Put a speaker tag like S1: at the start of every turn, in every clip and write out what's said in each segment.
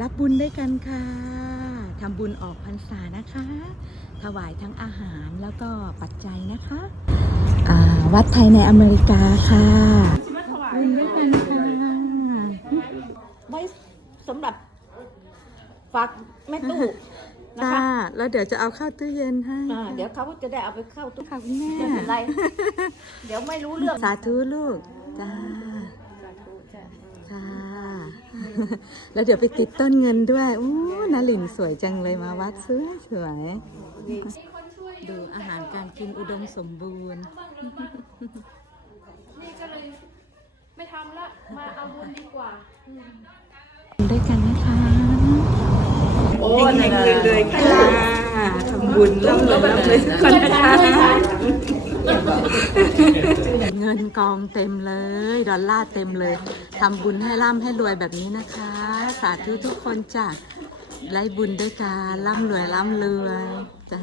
S1: รับบุญด้วยกันค่ะทำบุญออกพรรษานะคะ ถวายทั้งอาหารแล้วก็ปัจจัยนะคะอ่าวัดไทยในอเมริกาค่ะบุญด้วยกันค่ะ
S2: ไว้สำหรับฝากแม่ตู้นะ
S1: จ้า
S2: คะ
S1: แล้วเดี๋ยวจะเอาเข้าตู้เย็นให้
S2: อ่าเดี๋ยวเขาจะได้เอาไปเข้าตู้
S1: ค่ะคุณแม่
S2: ไม่เป็นไรเดี๋ยวไม่รู้เรื่อง
S1: สาธุลูกจ้า
S2: สาธุจ้ะ
S1: ค่ะ แล้วเดี๋ยวไปติดต้นเงินด้วยอู้นาลินสวยจังเลยมาวัดสวยสวยๆดูอาหารการกินอุดมสมบูรณ์
S3: นี่ก็เลยไม่ทำละ มาเอาบุญดีกว่า
S1: ด้วยกันนะคะ
S2: โอ้ยเลยเลยค่ะ
S1: จ้าทำบุญร่ำรวยร่ำรวยคนนะคะเงินกองเต็มเลย ดอลลาร์เต็มเลยทำบุญให้ร่ำให้รวยแบบนี้นะคะ สาธุทุกคนจ้ะได้บุญด้วยการร่ำรวยร่ำรวยจ้า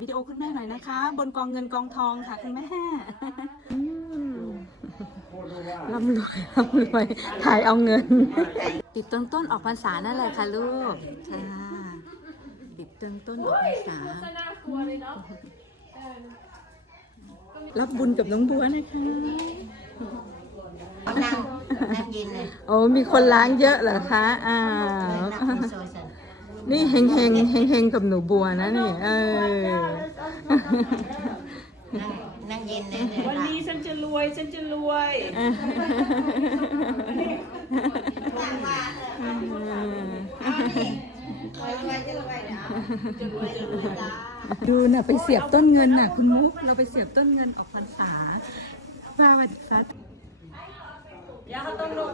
S1: วิดีโอคุณแม่หน่อยนะคะ บนกองเงินกองทองค่ะคุณแม่ร่ำรวยร่ำรวยถ่ายเอาเงิน ติดต้นต้นออกพรรษานั่นแหละค่ะลูกค่ะติดต้นต้นออกพรรษา
S3: จะน่ากลัวเลยเนาะ
S1: รับบุญกับน้องบัวนะคะ
S4: นั่งนั่งยินเลย
S1: โอ้มีคนล้างเยอะเหรอคะอ้าว
S4: นั่งโซสัน
S1: นี่เฮงเฮงเฮงเฮงกับหนูบัวนะนี่เออ
S4: นั่งนั่งยินเลยเนี่ย
S2: วันนี้ฉันจะรวยฉันจะรวย
S1: ดูน่ะไปเสียบต้นเงินน่ะ คุณมุกเราไปเสียบต้นเงินออกพรรษามาวันครับ
S2: ยาเขาต้องลง